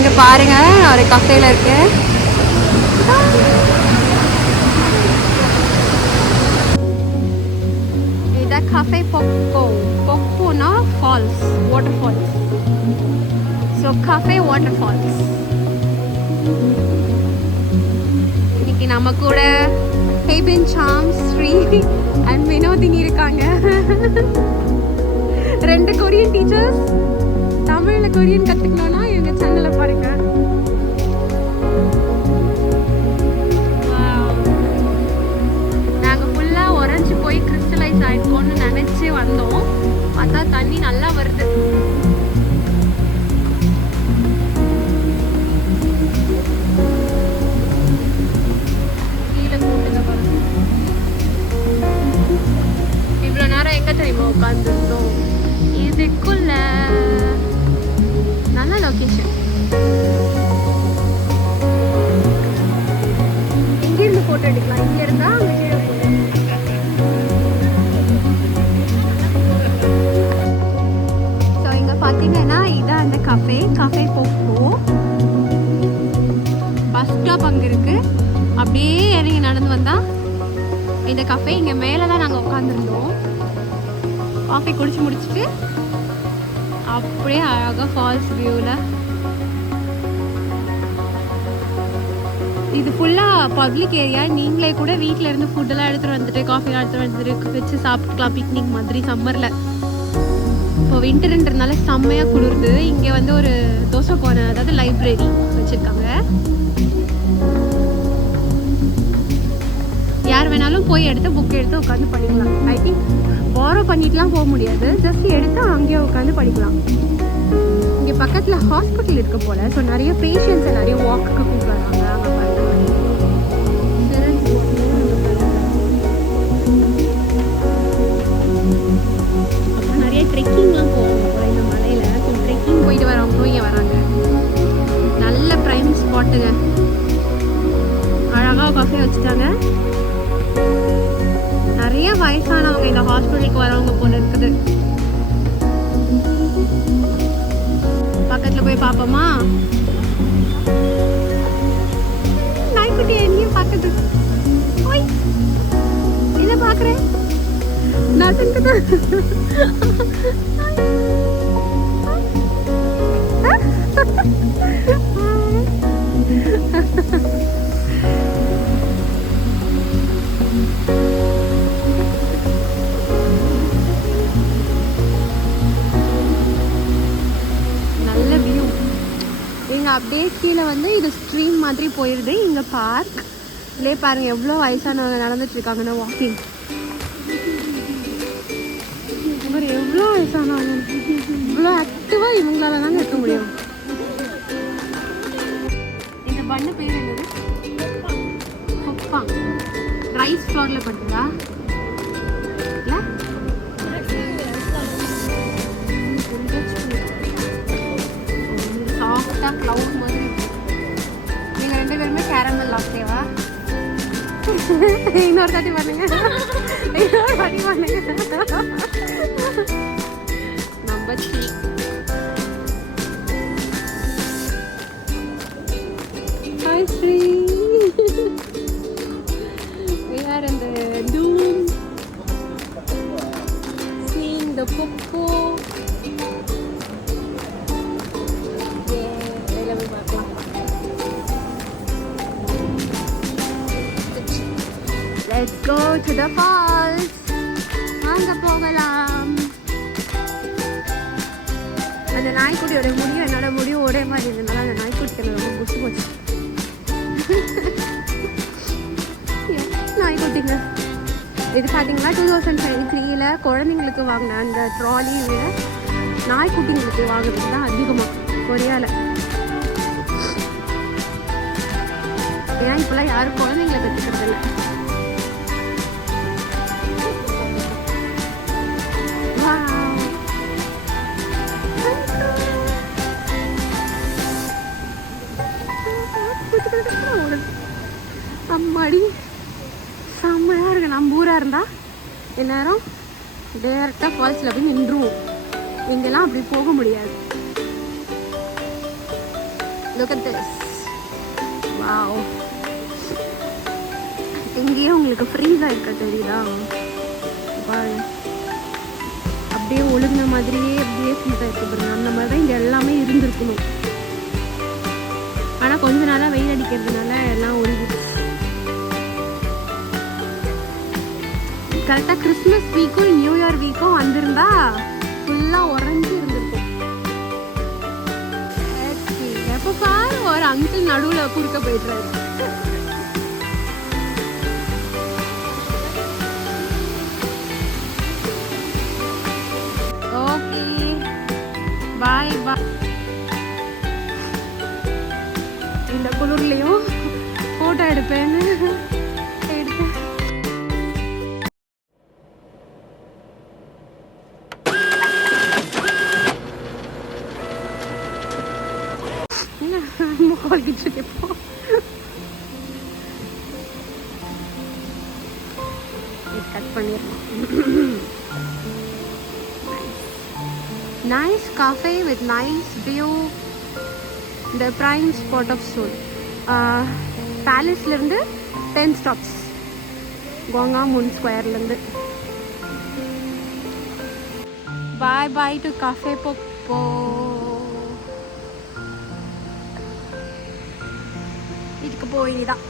இங்கே பாருங்க ஒரு கஃபேல இருக்கு. இதான் கஃபே பொக்போ. பொக்போனா falls, water falls. So cafe water falls. இன்னைக்கு நம்ம கூட Haebin Sams, Sri and Vinodhini இருக்காங்க. 2 கொரியன் டீச்சர்ஸ். தமிழில் கொரியன் கற்றுக்கணும்னா எங்கள் சேனலை பாருங்க. நாங்கள் ஃபுல்லாக உறைஞ்சி போய் கிறிஸ்டலைஸ் ஆகிருக்கோன்னு நினச்சி வந்தோம். பார்த்தா தண்ணி நல்லா வருது. கீழே கூட்டுங்க பாருங்க. இவ்வளோ நேரம் எங்கே தெரியுமா உட்காந்துருந்தோம்? இதுக்குள்ள நல்ல லொகேஷன். எங்கிருந்து போட்டோ எடுக்கலாம்? இங்க இருந்தா அங்க கீழே போகணும். ஸோ இங்க பாத்தீங்கன்னா இதான் அந்த கஃபே பொக்போ. பஸ் ஸ்டாப் அங்க இருக்கு. அப்படியே இறங்கி நடந்து வந்தா இந்த கஃபே. இங்க மேலதான் நாங்க உட்காந்துருந்தோம். காஃபி குடிச்சு முடிச்சுட்டு அப்படியே அழகாக ஃபால்ஸ் வியூவில். இது ஃபுல்லாக பப்ளிக் ஏரியா. நீங்களே கூட வீட்டில் இருந்து ஃபுட்டெல்லாம் எடுத்துகிட்டு வந்துட்டு காஃபிலாம் எடுத்துகிட்டு வந்துட்டு வச்சு சாப்பிட்டுக்கலாம். பிக்னிக் மாதிரி சம்மரில். இப்போ வின்டர்ன்றதுனால செம்மையாக குளிருது. இங்கே வந்து ஒரு தோசை கோனை, அதாவது லைப்ரரி வச்சுருக்காங்க. யார் வேணாலும் போய் எடுத்து புக் எடுத்து உட்காந்து படிக்கலாம். ஐ திங்க் பாரோ பண்ணிட்டுலாம் போக முடியாது. ஜஸ்ட் எடுத்து அங்கேயே உட்காந்து படிக்கலாம். இங்கே பக்கத்தில் ஹாஸ்பிட்டல் இருக்க போல. ஸோ நிறைய பேஷண்ட்ஸை நிறைய வாக்குக்கு கூப்பிடுறாங்க. அப்புறம் நிறைய ட்ரெக்கிங்லாம் போவாங்க போல இந்த மலையில். ஸோ ட்ரெக்கிங் போயிட்டு வரவங்களும் இங்கே வராங்க. நல்ல ப்ரைம் ஸ்பாட்டுங்க. அழகாக காஃபே வச்சுட்டாங்க. நிறைய வயசானவங்க இந்த ஹாஸ்பிட்டலுக்கு வரவங்க போல இருக்குது. பக்கத்துல போய் பாப்போமா? நாய்க்குட்டி எங்கேயும் பாக்குது. ஓய், என்ன பாக்குறேன்? நான் அப்படியே கீழே வந்து இது ஸ்ட்ரீம் மாதிரி போயிடுது. இங்கே பார்க். இதுலேயே பாருங்கள் எவ்வளோ வயசானவங்க நடந்துட்டு இருக்காங்கன்னா வாக்கிங். எவ்வளோ வயசானவங்க இவ்வளோ ஆக்டிவாக இவங்களால தாங்க இருக்க முடியும். இந்த பண்ணு பேர் என்னது? பொப்பா. ரைஸ் ஃப்ளோரில் பண்ணுறதா? இல்லை சாஃப்டாக க்ளவுட் மாதிரி. நீங்கள் 2 பேருமே கேரமல் லாஸ்டேவா? இன்னொரு தாட்டி பண்ணுங்க. இன்னொரு வாட்டி பண்ணுங்க. Number 3. Hi Sri. We are in the dune seeing the Pokpo. Let's go to the falls. வாங்க போகலாம். அந்த நாய்க்குட்டியோட முடியும் என்னோட முடியும் ஒரே மாதிரி இருந்தனால அந்த நாய்க்குட்டி எனக்கு ரொம்ப புடிச்சு போச்சு. நாய்க்குட்டிங்க இது பார்த்தீங்கன்னா 2023 குழந்தைங்களுக்கு வாங்கின அந்த ட்ராலியை நாய்க்குட்டிங்களுக்கு வாங்குறது தான் அதிகமாக கொரியாவில். ஏன்னா இப்போல்லாம் யாரும் குழந்தைங்களை கற்றுக்கிறது இல்லை. அம்மாடி செம்மையாக இருக்கு. நம்ம ஊராக இருந்தால் எந்நேரம் டேரெக்டாக ஃபால்ஸில் போய் நின்றுவோம். இங்கெல்லாம் அப்படி போக முடியாது. Look at this. Wow. இங்கேயே உங்களுக்கு ஃப்ரீஸ் ஆயிருக்க தெரியுதா பாருங்க. அப்படியே ஒழுங்கின மாதிரியே அப்படியே ஃப்ரீஸ் ஆயிருக்கு பாருங்க. அந்த மாதிரி தான் இங்கே எல்லாமே இருந்திருக்கணும். ஆனால் கொஞ்ச நாளாக வெயில் அடிக்கிறதுனால எல்லாம் ஒழுங்கிடுச்சு. கரெக்டாக கிறிஸ்மஸ் வீக்கும் நியூ இயர் வீக்கும் வந்திருந்தா ஃபுல்லாக உறைஞ்சி இருந்திருக்கும். எப்போ பாரு ஒரு அங்கிள் நடுவில் குறுக்க போயிடுறாரு. ஓகே பாய் பாய். இந்த குளிர்லையும் ஃபோட்டோ எடுப்பேன்னு எடுத்தேன். முக்கால்கிட்டு இருக்கு இப்போ. கட் பண்ணிடலாம். Nice cafe with nice view. The prime spot of Seoul. Palace la irundhu 10 stops. Gwanghwamun Square la irundhu. Bye bye to Cafe Pokpo. இதுக்கு போயிதான்